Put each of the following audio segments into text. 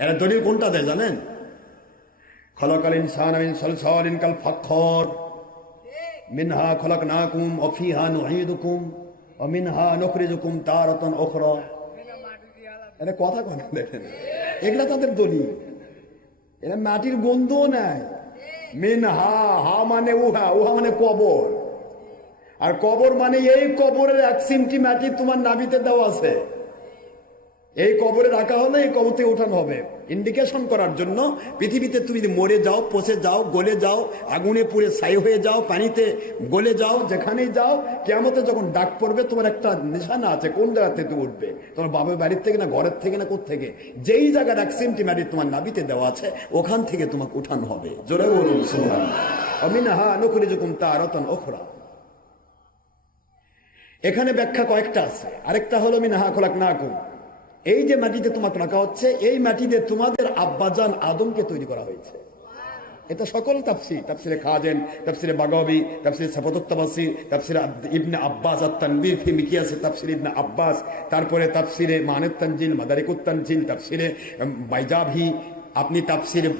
এরা দলিল কোনটা দেয় জানেন? খলকাল ইনসান মিন সলসলিন কাল ফখর মিনহা খলকনাকুম অফিহা নুঈদুকুম ওয়া মিনহা নুখরিজুকুম তারাতান উখরা। এটা কথা কথা দেখেন? এগুলা তাদের দলিল। এরা মাটির গন্ধও নেয়। মিন হা হা মানে উহা উহা মানে কবর। আর কবর মানে এই কবরের এক সিমটি মাটি তোমার নাবিতে দেওয়া আছে। এই কবরে রাখা হলে এই কবর থেকে উঠানো হবে। ইন্ডিকেশন করার জন্য পৃথিবীতে তুমি যদি মরে যাও, পচে যাও, গলে যাও, আগুনে পুড়ে ছাই হয়ে যাও, পানিতে গলে যাও, যেখানেই যাও কেমতে যখন ডাক পড়বে, তোমার একটা নিশানা আছে, কোন জায়গা থেকে তুমি উঠবে? তোমার বাবার বাড়ির থেকে না ঘরের থেকে না থেকে যেই জায়গার এক সিমটি তোমার নাবিতে দেওয়া আছে, ওখান থেকে তোমাকে উঠানো হবে। জোরে বলুন, সুবহান। অমিনা হা নকুরি যখন তা রতন ওখরা এখানে ব্যাখ্যা কয়েকটা আছে। আরেকটা হলো মিনাহা খোলাক না কুম এই যে মাটিতে তোমাকে রাখা হচ্ছে, এই মাটিতে তোমাদের আব্বাজান আদমকে তৈরি করা হয়েছে। এটা সকল তাফসি তাফসিরে খাজেন, তাফসিরে বাগাবি, তাফসিরে সাফাতুত্তাবাসি, তাফসিরে আব- ইবনে আব্বাস আর তানবীর ফি মিকিয়াসে ইবনে আব্বাস, তারপরে তাফসিরে মানের তানজিল মাদারিকুত বাইজাভি আপনি তাফসির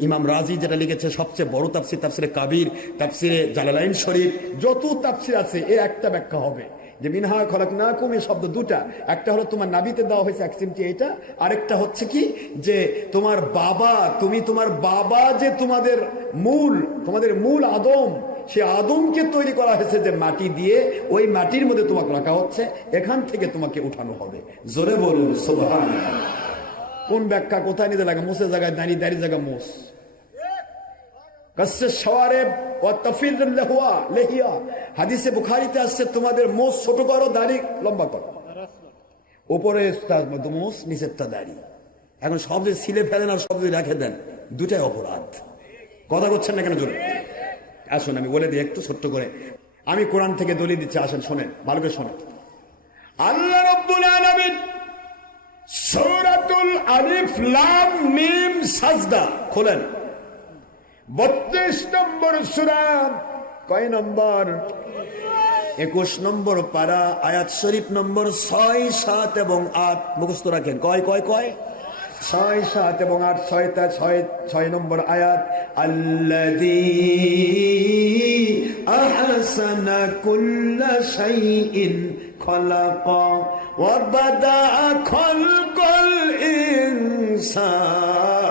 ইমাম রাজি যেটা লিখেছে, সবচেয়ে বড় তাফসির, তাফসিরে কাবির, তাফসিরে জালালাইন শরীফ, যত তাফসির আছে, এর একটা ব্যাখ্যা হবে। যে মিনহা খলাক না কমে শব্দ দুটা। একটা হলো তোমার নাবিতে দেওয়া হয়েছে এক সিমটি এটা, আরেকটা হচ্ছে কি যে তোমার বাবা, তুমি তোমার বাবা যে তোমাদের মূল তোমাদের মূল আদম, সে আদমকে তৈরি করা হয়েছে যে মাটি দিয়ে, ওই মাটির মধ্যে তোমাকে রাখা হচ্ছে, এখান থেকে তোমাকে উঠানো হবে। জোরে বলুন সোভান কোন ব্যাখ্যা কোথায় নিতে লাগে? মুসে জায়গায় দাঁড়িয়ে দাঁড়িয়ে জায়গা মুস। হাদিসে বুখারিতে আসছে, তোমাদের মোষ ছোট করো, দাড়ি লম্বা করো। মোষ, নিচেরটা দাড়ি। এখন আর রেখে দেন। অপরাধ। কথা করছেন না কেন আসুন, আমি বলে দিই একটু ছোট্ট করে। আমি কোরআন থেকে দলিল দিচ্ছি, আসেন, শোনেন, ভালো করে শোনেন। আল্লাহ আলিফ লাম মিম সাজদা, খোলেন। বত্রিশ নম্বর সুরা, কয় নম্বর? একুশ নম্বর পারা, আয়াত শরীফ নম্বর ছয়, সাত এবং আট মুখস্থ রাখেন। কয় কয় কয়? ছয়, সাত এবং আট, ছয়টা, ছয় ছয় নম্বর আয়াত আল্লাদি আহসানা কুল্লা শাইইন খলাকা ওয়া বাদা খলকল ইনসানি।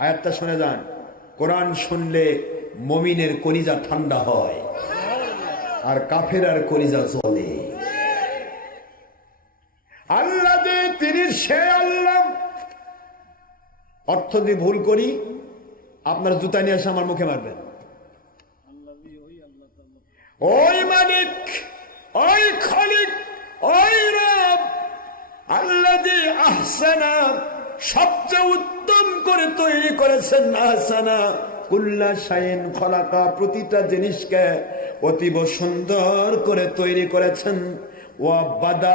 আয়াতটা শুনে যান। কোরআন শুনলে মমিনের কলিজা ঠান্ডা হয় আর কাফের আর কলিজা চলে আল্লাহ যে তিনি সে আল্লাহ। অর্থ দিয়ে ভুল করি আপনার জুতা নিয়ে এসে আমার মুখে মারবেন। ওই মালিক ওই খালিক সবচেয়ে উত্তম করে তৈরি করেছেন আহসানা। কুল্লা শাইন খলাকা প্রতিটা জিনিসকে অতীব সুন্দর করে তৈরি করেছেন। ওয়া বাদা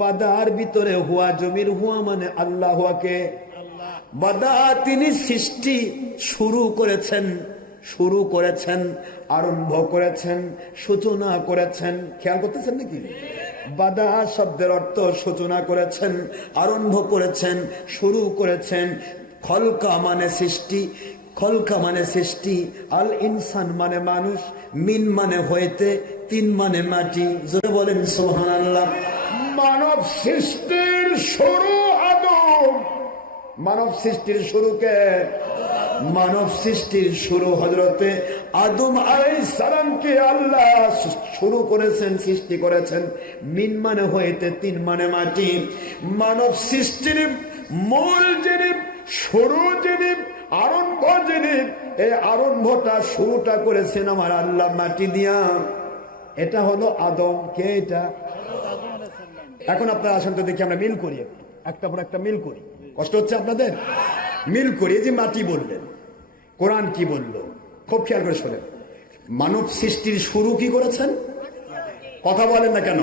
বাদার ভিতরে হুয়া জমির হুয়া মানে আল্লাহ হুয়াকে বাদা তিনি সৃষ্টি শুরু করেছেন শুরু করেছেন, আরম্ভ করেছেন, সূচনা করেছেন। খেয়াল করতেছেন নাকি? বাদা শব্দের অর্থ সূচনা করেছেন, আরম্ভ করেছেন, শুরু করেছেন। খলকা মানে সৃষ্টি, খলকা মানে সৃষ্টি, আল ইনসান মানে মানুষ, মিন মানে হইতে, তিন মানে মাটি। জোরে বলেন সোহান আল্লাহ মানব সৃষ্টির শুরু মানব সৃষ্টির শুরুকে মানব সৃষ্টির শুরু হজরতে আদম আলাই সালামকে আল্লাহ শুরু করেছেন, সৃষ্টি করেছেন। মিন মানে হইতে তিন মানে মাটি। মানব সৃষ্টির মূল যিনি, শুরু যিনি, আরম্ভ যিনি, এই আরম্ভটা, শুরুটা করেছেন আমার আল্লাহ মাটি দিয়া। এটা হলো আদম। কে এটা? এখন আপনারা আসেন দেখি, আমরা মিল করি একটা। পর একটা মিল করি। কষ্ট হচ্ছে আপনাদের? মিল করি। যে মাটি বললেন, কোরআন কি বলল? খুব খেয়াল করে শোনেন। মানব সৃষ্টির শুরু কি করেছেন? কথা বলেন না কেন?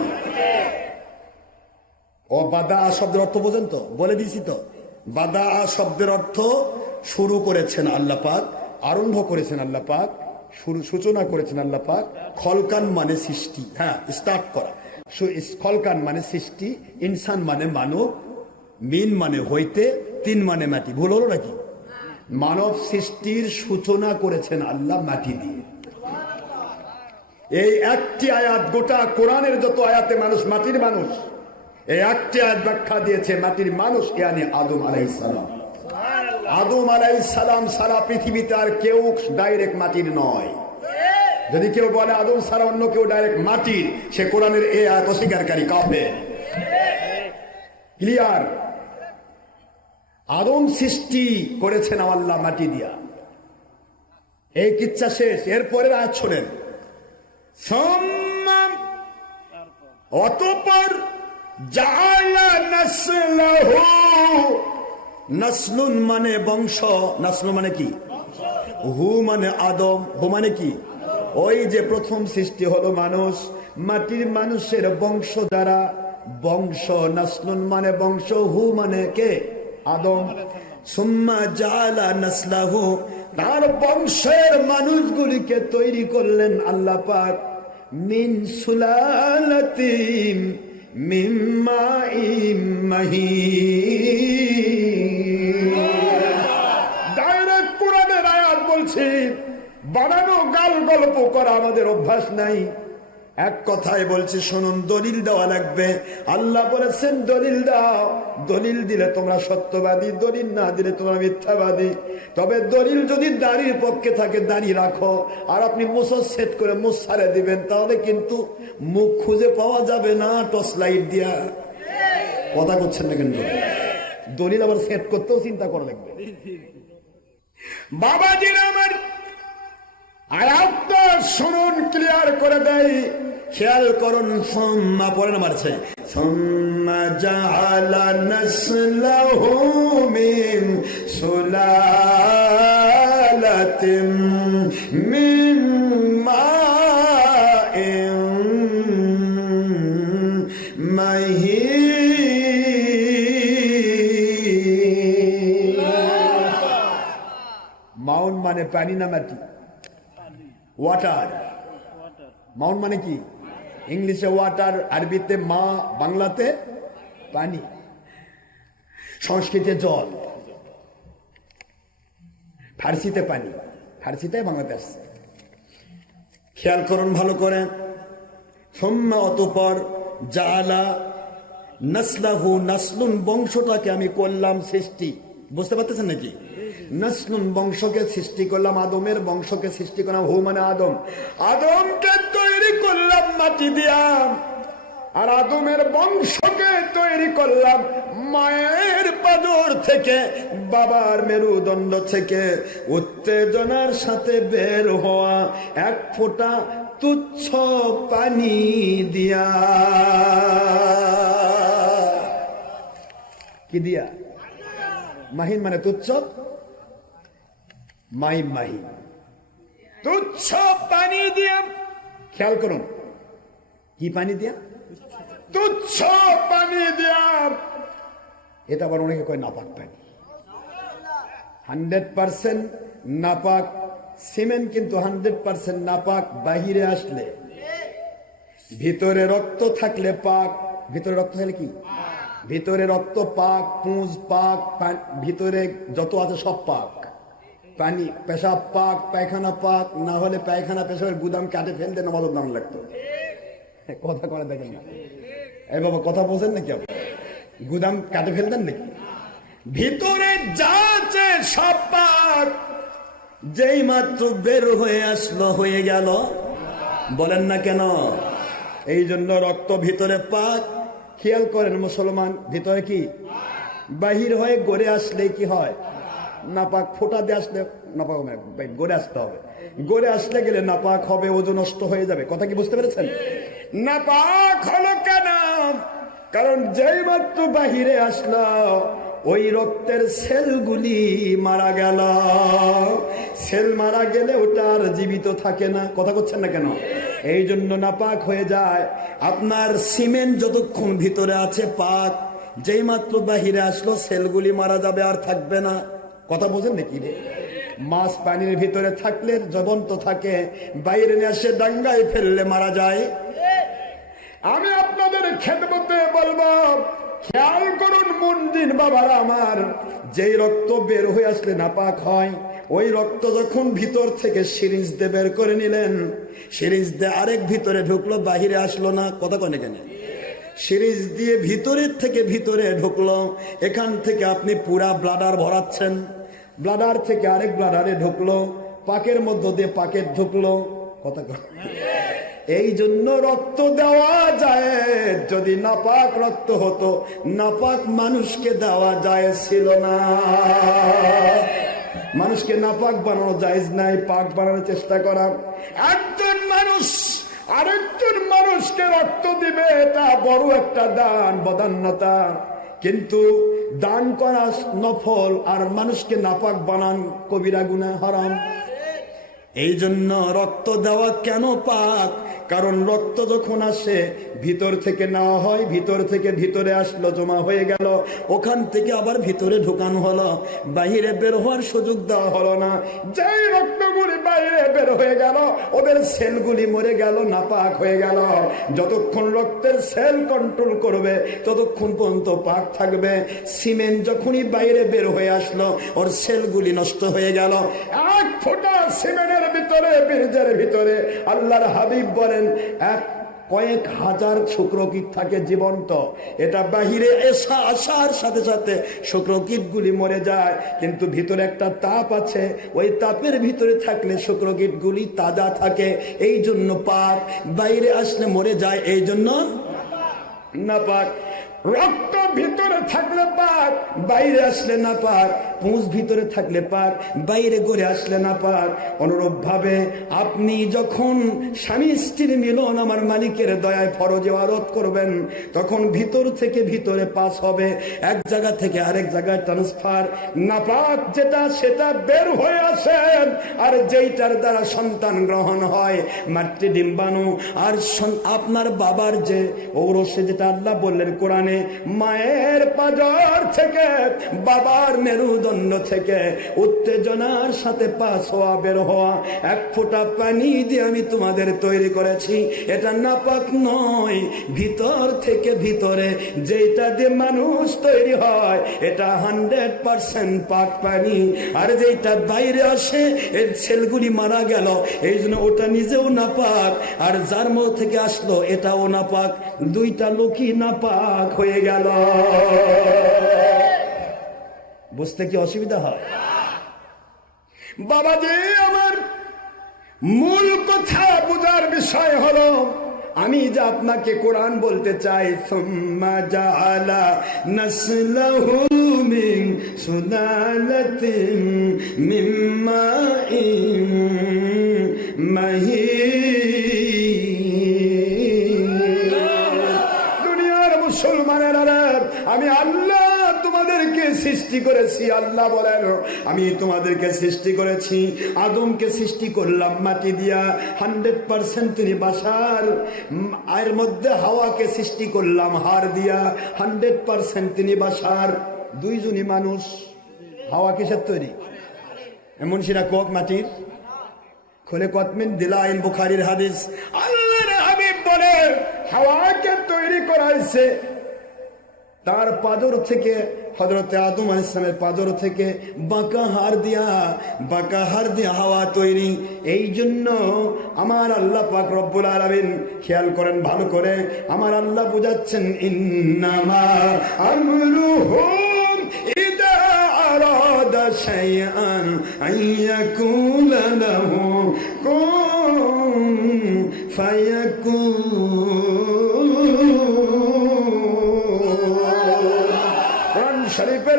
ও বাদা শব্দের অর্থ বোঝেন তো? বলে দিয়েছি তো। বাদা শব্দের অর্থ শুরু করেছেন আল্লাহ পাক, আরম্ভ করেছেন আল্লাহ পাক, শুরু, সূচনা করেছেন আল্লাহ পাক। খলকান মানে সৃষ্টি। হ্যাঁ স্টার্ট করা। খলকান মানে সৃষ্টি, ইনসান মানে মানব, মিন মানে হইতে, তিন মানে মাটি। ভুল হলো নাকি? মানব সৃষ্টির সূচনা করেছেন আল্লাহ মাটি দিয়ে। এই একটি আয়াত গোটা কোরআনের যত আয়াতে মানুষ মাটির মানুষ এই একটি আয়াত ব্যাখ্যা দিয়েছে মাটির মানুষ ইয়ানি আদম আলাইহিস সালাম আদম আলাইহিস সালাম সারা পৃথিবীতে আর কেউ ডাইরেক্ট মাটির নয়। যদি কেউ বলে আদম সারা অন্য কেউ ডাইরেক্ট মাটির সে কোরআনের এই আয়াত অস্বীকারী কাফে ক্লিয়ার? আদম সৃষ্টি করেছেন আল্লাহ মাটি দিয়া। এই কিচ্ছা শেষ। এরপরের আজ শোনেন। অতপর নাসলুন মানে বংশ। নাসল মানে কি? হু মানে আদম, হু মানে কি? ওই যে প্রথম সৃষ্টি হলো মানুষ, মাটির মানুষের বংশ দ্বারা বংশ। নাসলুন মানে বংশ, হু মানে কে? আদম, সুম্মা জালা নাসলাহু। তার বংশের মানুষগুলিকে তৈরি করলেন আল্লাহ পাক মিন সুলালাতিম ডাইরেক্ট কোরআনের আয়াত বলছি, বানানো গাল গল্প করা আমাদের অভ্যাস নাই। এক কথায় বলছি, শুনুন, দলিল দেওয়া লাগবে। আল্লাহ বলেছেন, দলিল দাও। দলিল দিলে তোমরা সত্যবাদী, দলিল না দিলে তোমরা মিথ্যাবাদী। তবে দলিল যদি দাড়ির পক্ষে থাকে, দাঁড়িয়ে রাখো। আর আপনি মুসর সেট করে মুখ সারে দিবেন, তাহলে কিন্তু মুখ খুঁজে পাওয়া যাবে না, টর্চ লাইট দিয়া। কথা করছেন না কিন্তু দলিল আবার সেট করতেও চিন্তা করা লাগবে। বাবাজির আমার আয়াতটা শুনুন ক্লিয়ার করে দেয়। খেয়াল করুন সোম্মা পরে না মারছে। সোম্মা জালা নসলাহু মিন সুলালাতিম মিন মাইন মাহিন মাউন মানে পানি না মাটি? ওয়াটার মাউন্ট মানে কি? ইংলিশে ওয়াটার আরবিতে মা, বাংলাতে পানি। সংস্কৃতে জল। ফার্সিতে পানি। ফার্সিতে বাংলাতে আসছে। খেয়াল করুন ভালো করে। সোম্মা অতপর জালা নাসলাহু নাসলুন বংশটাকে আমি করলাম সৃষ্টি। বুঝতে পারতেছেন নাকি? নাসলুন বংশকে সৃষ্টি করলাম, আদমের বংশকে সৃষ্টি করলাম, হু মানে আদম। আদমকে তৈরি করলাম মাটি দিয়া, আর আদমের বংশকে তৈরি করলাম মায়ের পাদর থেকে, বাবার মেরুদণ্ড থেকে। উত্তেজনার সাথে বের হওয়া এক ফোঁটা তুচ্ছ পানি দিয়া। কি দিয়া? মাহিন মানে তুচ্ছ? মাহিম মাহিম তুচ্ছ পানি দিয়া। খেয়াল করুন। কি পানি দিয়া? তুচ্ছ পানি দিয়া। এটা আবার অনেকে কয় নাপাক পানি। হান্ড্রেড পার্সেন্ট নাপাক। সিমেন্ট কিন্তু হান্ড্রেড পার্সেন্ট নাপাক, বাহিরে আসলে। ভিতরে রক্ত থাকলে পাক। ভিতরে রক্ত থাকলে কি? ভিতরে রক্ত পাক, পুঁজ পাক ভিতরে যত আছে সব পাক। পানি, পেশাব পাক, পায়খানা পাক, না হলে পায়খানা পেশাবের গুদাম কাটে ফেলতে নবাদর দাম লাগতো। কথা করে দেখেন না। এই বাবা, কথা বলছেন নাকি আপনি? গুদাম কাটে ফেলতেন নাকি? ভিতরে যা আছে সব পাক। যেই মাত্র বের হয়ে আসলো, হয়ে গেল। বলেন না কেন? এই জন্য রক্ত ভিতরে পাক। খেয়াল করেন মুসলমান, ভিতরে কি? বাহির হয়ে গড়ে আসলে কি হয়? নাপাক ফোটা দিয়ে আসলে নাপাক ভাই, গড়ে আসতে হবে। গড়ে আসলে গেলে নাপাক হবে ওজন নষ্ট হয়ে যাবে। কথা কি বুঝতে পেরেছেন? নাপাক হলো কেন? কারণ যেই মাত্র বাহিরে আসলো ওই রক্তের সেলগুলি মারা গেল। সেল মারা গেলে ওটা আর জীবিত থাকে না। কথা করছেন না কেন? এই জন্য নাপাক হয়ে যায়। আপনার সিমেন্ট যতক্ষণ ভিতরে আছে পাক যেই মাত্র বাহিরে আসলো সেলগুলি মারা যাবে আর থাকবে না। কথা বোঝেন নাকি? মাছ পানির ভিতরে থাকলে জবন্ত থাকে, বাইরে নিয়ে এসে ডাঙ্গায় ফেললে মারা যায়। আমি আপনাদের খেদমতে বলব, খেয়াল করুন মন দিন বাবারা আমার, যেই রক্ত বের হয়ে আসলে নাপাক হয়, ওই রক্ত যখন ভিতর থেকে সিরিঞ্জ দিয়ে বের করে নিলেন, সিরিঞ্জ দিয়ে আরেক ভিতরে ঢুকলো, বাহিরে আসলো না, কথা কনে কেন সিরিজ দিয়ে ভিতরের থেকে ভিতরে ঢুকলো, এখান থেকে আপনি পুরা ব্লাডার ভরাচ্ছেন। ব্লাডার থেকে আরেক ব্লাডারে ঢুকলো, পাকের মধ্য দিয়ে পাকেট ঢুকলো। কথা এই জন্য রক্ত দেওয়া যায়। যদি নাপাক রক্ত হতো, নাপাক মানুষকে দেওয়া যায় ছিল না। মানুষকে নাপাক বানানো জায়েজ নাই, পাক বানানোর চেষ্টা করা। একজন মানুষ আরেকজন মানুষকে রক্ত দিবে এটা বড় একটা দান, বদান্যতা। কিন্তু দান করা নফল আর মানুষকে নাপাক বানান কবিরা গুনা হারাম এই জন্য রক্ত দেওয়া কেন পাক? কারণ রক্ত যখন আসে, ভিতর থেকে নেওয়া হয়, ভিতর থেকে ভিতরে আসলো, জমা হয়ে গেল। ওখান থেকে আবার ভিতরে ঢুকানো হলো। বাহিরে বের হওয়ার সুযোগ দেওয়া হলো না। যেই রক্তগুলি বাইরে বের হয়ে গেল, ওদের সেলগুলি মরে গেল, নাপাক হয়ে গেল। যতক্ষণ রক্তের সেল কন্ট্রোল করবে, ততক্ষণ পর্যন্ত পাক থাকবে। সিমেন্ট যখনই বাইরে বের হয়ে আসলো, ওর সেলগুলি নষ্ট হয়ে গেল। এক ফোঁটা সিমেন্টের ভিতরে বীর্যের ভিতরে, আল্লাহর হাবিব বলেন এক কয়েক হাজার শুক্রকীট থাকে জীবন্ত। এটা বাহিরে এসা আসার সাথে সাথে শুক্রকীট গুলি মরে যায়। কিন্তু ভিতরে একটা তাপ আছে। ওই তাপের ভিতরে থাকলে শুক্রকীট গুলি তাজা থাকে। এই জন্য পাক বাইরে আসলে মরে যায় এই জন্য না পাক রক্ত ভিতরে থাকলে পাক, বাইরে আসলে না পাক, পুঁজ ভিতরে থাকলে পাক, বাইরে গড়ে আসলে না পাক। অনুরূপ ভাবে আপনি যখন স্বামী স্ত্রীর মিলন আমার মালিকের দয়ায় ফরজে আরত করবেন, তখন ভিতর থেকে ভিতরে পাস হবে, এক জায়গা থেকে আরেক জায়গায় ট্রান্সফার না পাক যেটা সেটা বের হয়ে আসেন, আর যেইটার দ্বারা সন্তান গ্রহণ হয়, মাতৃ ডিম্বাণু। আর আপনার বাবার যে ঔরসে যেটা আল্লাহ বললেন কোরআনে মায়ের পাজর থেকে, বাবার মেরুদণ্ড থেকে উত্তেজনার সাথে পাস হওয়া বের হওয়া, এক ফোঁটা পানি দিয়ে আমি তোমাদের তৈরি করেছি। এটা নাপাক নয়, ভিতর থেকে ভিতরে যেটা দিয়ে মানুষ তৈরি হয়, এটা হান্ড্রেড পার্সেন্ট পাক পানি। আর যেটা বাইরে আসে, এর ছেলগুলি মারা গেল এই জন্য ওটা নিজেও নাপাক। আর যার মধ্যে থেকে আসলো, এটাও নাপাক। দুইটা লোকই নাপাক। হয়ে গেল। বুঝতে কি অসুবিধা হয়? বাবাজি, আমার মূল কথা বোঝার বিষয় হলো, আমি যা আপনাকে কোরআন বলতে চাই, সুম্মা মাহিন সৃষ্টি করেছি, আল্লাহ বলেন, আমি তোমাদেরকে সৃষ্টি করেছি। আদমকে সৃষ্টি করলাম মাটি দিয়া, হান্ড্রেড পার্সেন্ট তিনি বাসার। এর মধ্যে হাওয়াকে সৃষ্টি করলাম হার দিয়া, হান্ড্রেড পার্সেন্ট তিনি বাসার। দুইজনই মানুষ। হাওয়া কিসের তৈরি? এমন সেটা কক মাটির? খোলে কতমিন দিলাইন বুখারির হাদিস। আল্লাহর হাবিব বলে, হাওয়াকে তৈরি করাইছে তার পাজর থেকে হজরতে আদম ইসলামের পাজর থেকে বাঁকা হার দিয়া, বাঁকা হার দিয়া হাওয়া তৈরি। এই জন্য আমার আল্লাহ পাক রব্বুল আলামিন খেয়াল করেন, ভালো করে। আমার আল্লাহ বুঝাচ্ছেন, ইন্নামা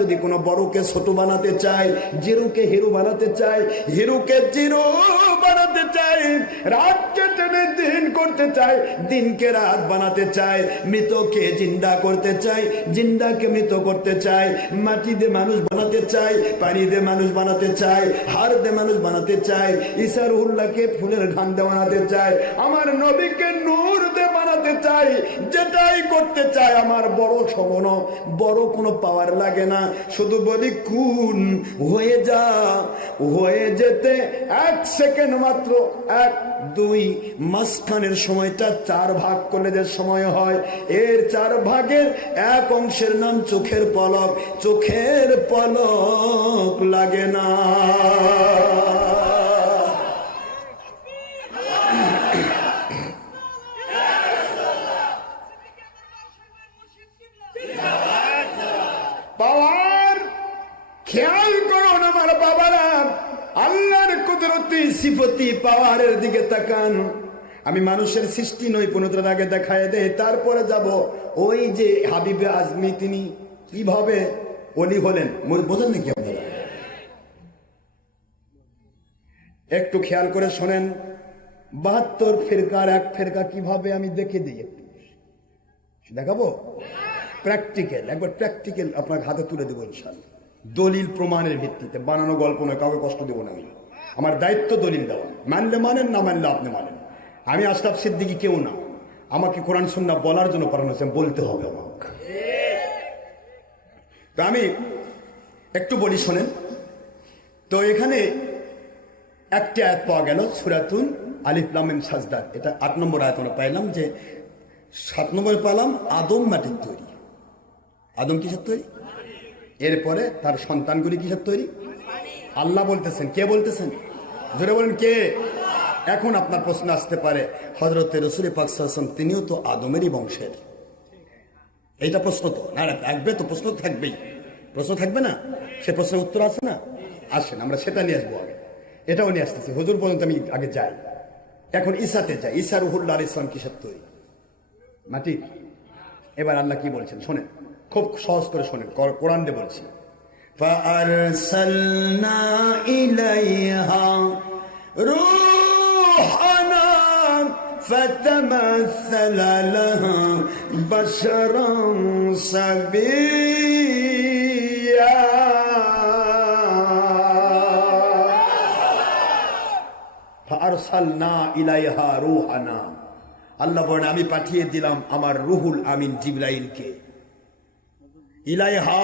যদি কোনো বড়কে ছোট বানাতে চায়, জিরুকে হিরো বানাতে চায়, হিরুকে জিরো বানাতে চায়, রাতকে টেনে দিন করতে চায়, দিনকে রাত বানাতে চায়, মৃতকে জিন্দা করতে চায়, জিন্দাকে মৃত করতে চায় মাটি দিয়ে মানুষ বানাতে চায় পানি দিয়ে মানুষ বানাতে চায় হার দিয়ে মানুষ বানাতে চায় ইসার উল্লাহকে ফুলের ঘান দিয়ে বানাতে চায়, আমার নবীকে নূর দিয়ে বানাতে চাই যেটাই করতে চাই আমার বড় সমন বড় কোনো পাওয়ার লাগে না। শুধু বলি কুন, হয়ে যা, হয়ে যেতে এক সেকেন্ড মাত্র, এক, দুই মাসখানের সময়টা চার ভাগ করলে যে সময় হয়, এর চার ভাগের এক অংশের নাম চোখের পলক চোখের পলক লাগে না পাওয়ার খেয়াল করো না আমার বাবারা আল্লাহর কুদরতি সিফতি পাওয়ারের দিকে তাকান। আমি মানুষের সৃষ্টি নৈপুণতার আগে দেখায় দেয় তারপরে যাব। ওই যে হাবিবে আজমি, তিনি কীভাবে অলি হলেন বোঝেন নাকি আপনারা? একটু খেয়াল করে শোনেন, বাহাত্তর ফেরকার এক ফেরকা কীভাবে আমি দেখে দিই একটু। দেখাবো? প্র্যাকটিক্যাল একবার প্র্যাকটিক্যাল আপনার হাতে তুলে দেবো ইনশাল্লাহ দলিল প্রমাণের ভিত্তিতে, বানানো গল্প নয়, কাউকে কষ্ট দেবো না আমি আমার দায়িত্ব দলিল দেওয়া। মানলে মানেন, না মানলে আপনি মানেন। আমি আশরাফ সিদ্দিকি কেউ না। আমাকে কোরআন সুন্না বলার জন্য করানো হয়েছে, বলতে হবে আমাকে। তো আমি একটু বলি, শোনেন। তো এখানে একটি আয়াত পাওয়া গেল, সুরাতুন আলিফলামিন সাজদার এটা আট নম্বর আয়াত আমরা পাইলাম যে, সাত নম্বরে পেলাম আদম মাটির তৈরি। আদম কিসের তৈরি? এরপরে তার সন্তানগুলি কিসের তৈরি? আল্লাহ বলতেছেন, কে বলতেছেন? ধরে বলেন, কে? এখন আপনার প্রশ্ন আসতে পারে হজরত রসুল পাকসাম তিনিও তো আদমেরই বংশের। এইটা প্রশ্ন তো, না থাকবে তো, প্রশ্ন থাকবেই। প্রশ্ন থাকবে না? সে প্রশ্নের উত্তর আছে না? আসেন আমরা সেটা নিয়ে আসব আগে। এটাও নিয়ে আসতেছি, হুজুর পর্যন্ত আমি আগে যাই। এখন ঈসাতে যাই ঈসা রুহুল্লাহ আলাইহিস ইসলাম কিসের তৈরি? মাটি? এবার আল্লাহ কি বলছেন? শোনেন, খুব সহজ করে শোনেন কর- কোরআন দিয়ে বলছি। فأرسلنا إليها روحنا فتمثل لها بشرا سبيا ফারসালনা ইলাইহা রুহানা আল্লাহ বলেন আমি পাঠিয়ে দিলাম আমার রুহুল আমিন জিব্রাইলকে ইলাইহা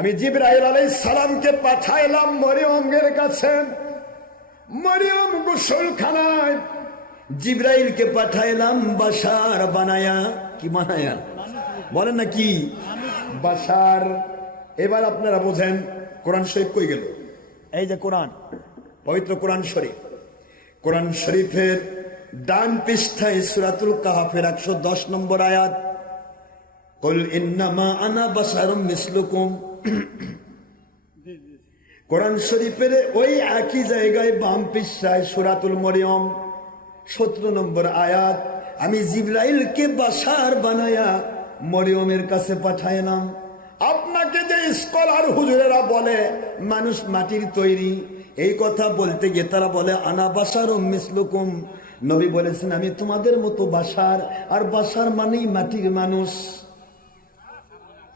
আমি জিব্রাইল আলাই সালামকে পাঠাইলাম মরিয়মের কাছে। মরিয়ম গোসলখানায় জিব্রাইলকে পাঠাইলাম বাসার বানায়া। কি বানায়া? বলেন না কি? বাসার। এবার আপনারা বোঝেন কোরআন শরীফ কই গেল? এই যে কোরআন। পবিত্র কোরআন শরীফ। কোরআন শরীফের ডান পৃষ্ঠায় সুরাতুল কাহাফের একশো দশ নম্বর আয়াত। কল ইন্নামা আনা কোরআন শরীফের ওই একই জায়গায় বাম পৃষ্ঠায় সুরাতুল মরিয়ম, সতেরো নম্বর আয়াত, আমি জিব্রাইলকে বাসার বানায়া মরিয়মের কাছে পাঠাইলাম। আপনাকে যে স্কলার হুজুরেরা বলে, মানুষ মাটির তৈরি, এই কথা বলতে গিয়ে তারা বলে, আনা বাসার মিসলুকুম। নবী বলেছেন, আমি তোমাদের মতো বাসার আর বাসার মানেই মাটির মানুষ।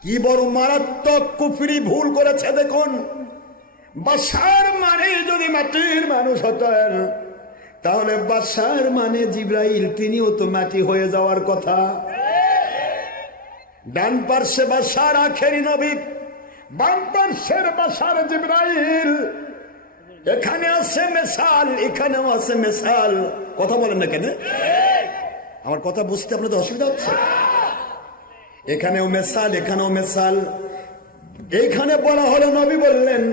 কি বড় মারাত্মক কুফরি ভুল করেছে দেখুন। বাসার মানে যদি মাটির মানুষ হতেন, তাহলে বাসার মানে জিব্রাইল, তিনিও তো মাটি হয়ে যাওয়ার কথা। ডান পার্শ্বে বাসার আখেরি নবী, বাম পার্শ্বের বাসার জিব্রাইল। এখানে আছে মেসাল এখানেও আছে মেসাল কথা বলেন না কেন? আমার কথা বুঝতে আপনাদের অসুবিধা হচ্ছে? এখানেও মেসাল এখানেও মেসাল। এইখানে বলা হলো, নবী বললেন,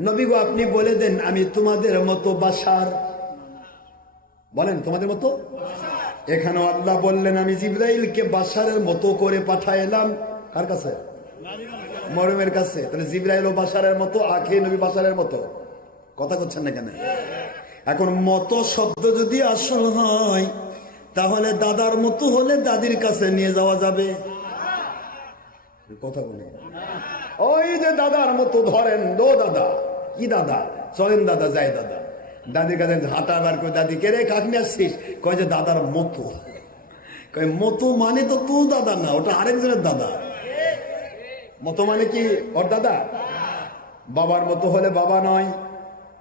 নবী গো, আপনি বলে দেন, আমি তোমাদের মতো বাসার বলেন, তোমাদের মতো? এখানে আল্লাহ বললেন, আমি জিব্রাইলকে বাসারের মতো করে পাঠাইলাম। কার কাছে? মরমের কাছে। তাহলে জিব্রাইল ও বাসারের মতো, আখে নবী বাসারের মতো। কথা করছেন না কেন? এখন মতো শব্দ যদি আসল হয়, তাহলে দাদার মতো হলে দাদির কাছে নিয়ে যাওয়া যাবে। কথা বলে। ওই যে দাদার মতো ধরেন, দো দাদা, কি দাদা? চলেন দাদা, যাই দাদা। দাদির কাছে হাঁটা বার করে, দাদি, কে রে কাকনি আসছিস? কয় যে, দাদার মতো। কয়, মতো মানে তো তো দাদা না, ওটা আরেকজনের দাদা। মতো মানে কি ওর দাদা? বাবার মতো হলে বাবা নয়,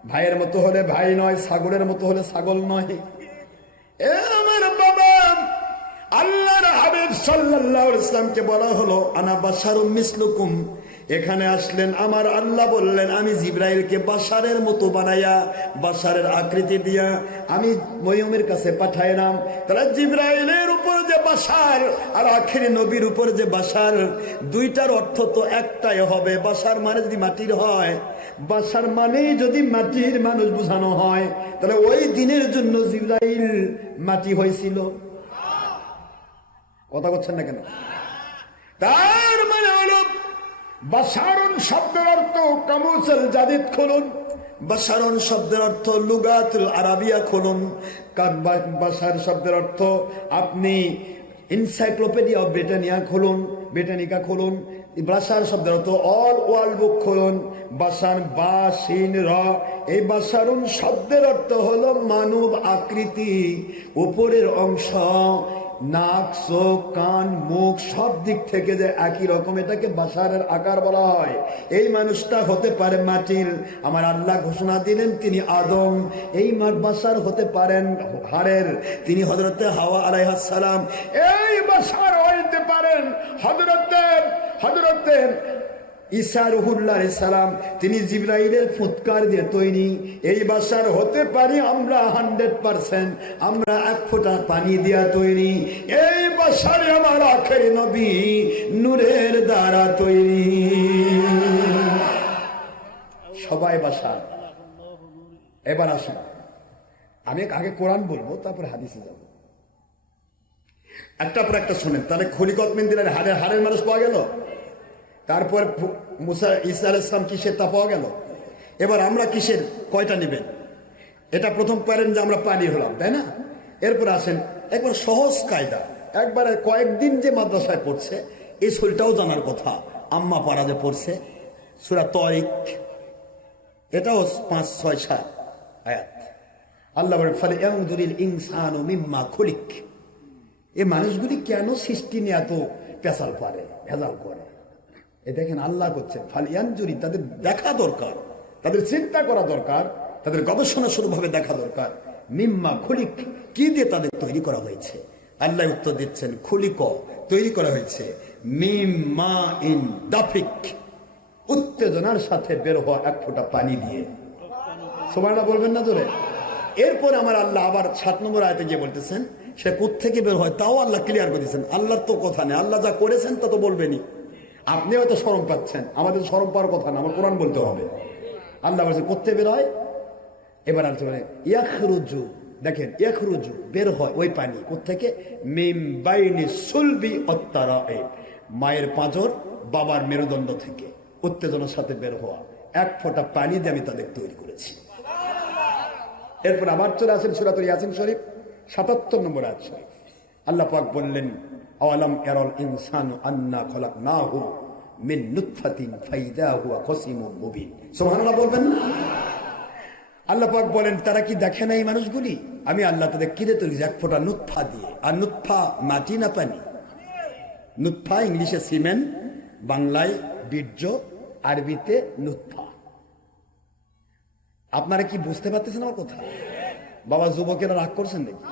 ভাইয়ের মতো হলে ভাই নয়, ছাগলের মতো হলে ছাগল নয়। আল্লাহর হাবিব আলাইহি ইসলামকে বলা হলো, আনা বাশারুম মিসলুকুম। এখানে আসলেন, আমার আল্লাহ বললেন, আমি জিব্রাইলকে বাসারের মতো বানাইয়া বাসারের আকৃতি দিয়া, আমি ময়মের কাছে পাঠাইলাম। তাহলে জিব্রাইলের উপর যে বাসার আর আখেরি নবীর উপর যে বাসার দুইটার অর্থ তো একটাই হবে। বাসার মানে যদি মাটির হয় বাসার মানেই যদি মাটির মানুষ বোঝানো হয়, তাহলে ওই দিনের জন্য জিব্রাইল মাটি হয়েছিল কথা বলছেন না কেন? তার মানে হলো, বাসারণ শব্দের অর্থ কামুসের জাদিদ খুলুন, বাসারণ শব্দের অর্থ লুগাতুল আরাবিয়া খুলুন বাসার শব্দের অর্থ আপনি ইনসাইক্লোপিডিয়া অফ ব্রিটানিয়া খুলুন ব্রিটানিকা খুলুন, বাসার শব্দের অর্থ অল ওয়ার্ল্ড বুক খুলুন বাসান বা, সিন, র, এই বাসারুন শব্দের অর্থ হলো মানব আকৃতি, উপরের অংশ নাক, চোখ, কান, মুখ, সব দিক থেকে যে একই রকম, এটাকে বাসারের আকার বলা হয়। এই মানুষটা হতে পারে মাটির। আমার আল্লাহ ঘোষণা দিলেন, তিনি আদম। এই বাসার হতে পারেন হাড়ের। তিনি হজরতে হাওয়া আলাইহাসালাম এই বাসার হইতে পারেন হজরতের হজরতে ঈসা রহুল্লাহ সালাম তিনি জিব্রাইলের ফুৎকার দিয়ে তৈরি। এই বাসার হতে পারি আমরা হান্ড্রেড পার্সেন্ট, আমরা এক ফোঁটা পানি দিয়া তৈরি। এই বাসারে আমার আখের নবী নূরের দ্বারা তৈরি। সবাই বাসা। এবার আসুন। আমি আগে কোরআন বলব, তারপর হাদিসে যাব। একটা পর একটা শোনেন। তাহলে খলিকত মিন দিলেন হাড়ের হাড়ের মানুষ পাওয়া গেল? তারপর মুসা ইসা আল ইসলাম কিসের তা পাওয়া গেল? এবার আমরা কিসের, কয়টা নেবেন? এটা প্রথম পারেন যে আমরা পানি হলাম, তাই না? এরপর আসেন, একবার সহজ কায়দা। একবারে কয়েকদিন যে মাদ্রাসায় পড়ছে, এই শরীরটাও জানার কথা। আম্মা পাড়া যে পড়ছে, সুরা তরিক, এটাও পাঁচ, ছয়, সাত আয়াত। আল্লাহ ফলে ইনসানু মিম্মা খুলিক। এই মানুষগুলি কেন সৃষ্টি নিয়ে এত পেশাল পারে ভেজাল করে? এ দেখেন আল্লাহ করছেন ফালিয়ানজুরি তাদের দেখা দরকার। তাদের চিন্তা করা দরকার। তাদের গবেষণা শুরুভাবে দেখা দরকার। মিম্মা খুলিক, কি দিয়ে তাদের তৈরি করা হয়েছে? আল্লাহ উত্তর দিচ্ছেন, খুলিক, তৈরি করা হয়েছে। মিম্মা ইন দাফিক, উত্তেজনার সাথে বের হওয়া এক ফোঁটা পানি দিয়ে। সবাইটা বলবেন না জোরে? এরপর আমার আল্লাহ আবার সাত নম্বর আয়তে গিয়ে বলতেছেন, সে থেকে বের হয় তাও আল্লাহ ক্লিয়ার করে দিচ্ছেন আল্লাহর তো কথা নেই। আল্লাহ যা করেছেন তা তো বলবেনই। আপনি হয়তো সরম পাচ্ছেন। আমাদের সরম পাওয়ার কথা না, আমার কোরআন বলতে হবে। আল্লাহ বলছে কোথেকে বের হয়। এবার আর বলে, ইয়াখরুজু। দেখেন, ইয়াখরুজু। বের হয় ওই পানি কোথেকে মিম বাইনি সুলবি অত্যারা মায়ের পাঁজর বাবার মেরুদণ্ড থেকে উত্তেজনার সাথে বের হওয়া। এক ফোঁটা পানি দিয়ে আমি তাদের তৈরি করেছি। এরপর আবার চলে আসেন সুরাতুল ইয়াসিন শরীফ, সাতাত্তর নম্বর আজ শরীফ। আল্লাহ পাক বললেন আওয়ালাম এরল ইনসান আন্না খলাক না হু মিন নুতফাতিন ফাইদা হুয়া খসিমুম মুবিন। সুবহানাল্লাহ বলবেন না? আল্লাহ পাক বলেন, তারা কি দেখে না এই মানুষগুলি? আমি আল্লাহ তাদের কিনে তৈরি? এক ফোঁটা নুৎফা দিয়ে। আর নুৎফা মাটি না পানি? নুৎফা ইংলিশে সিমেন্ট, বাংলায় বীর্য, আরবিতে নুৎফা। আপনারা কি বুঝতে পারতেছেন আমার কথা? বাবা, যুবকেরা রাগ করছেন নাকি?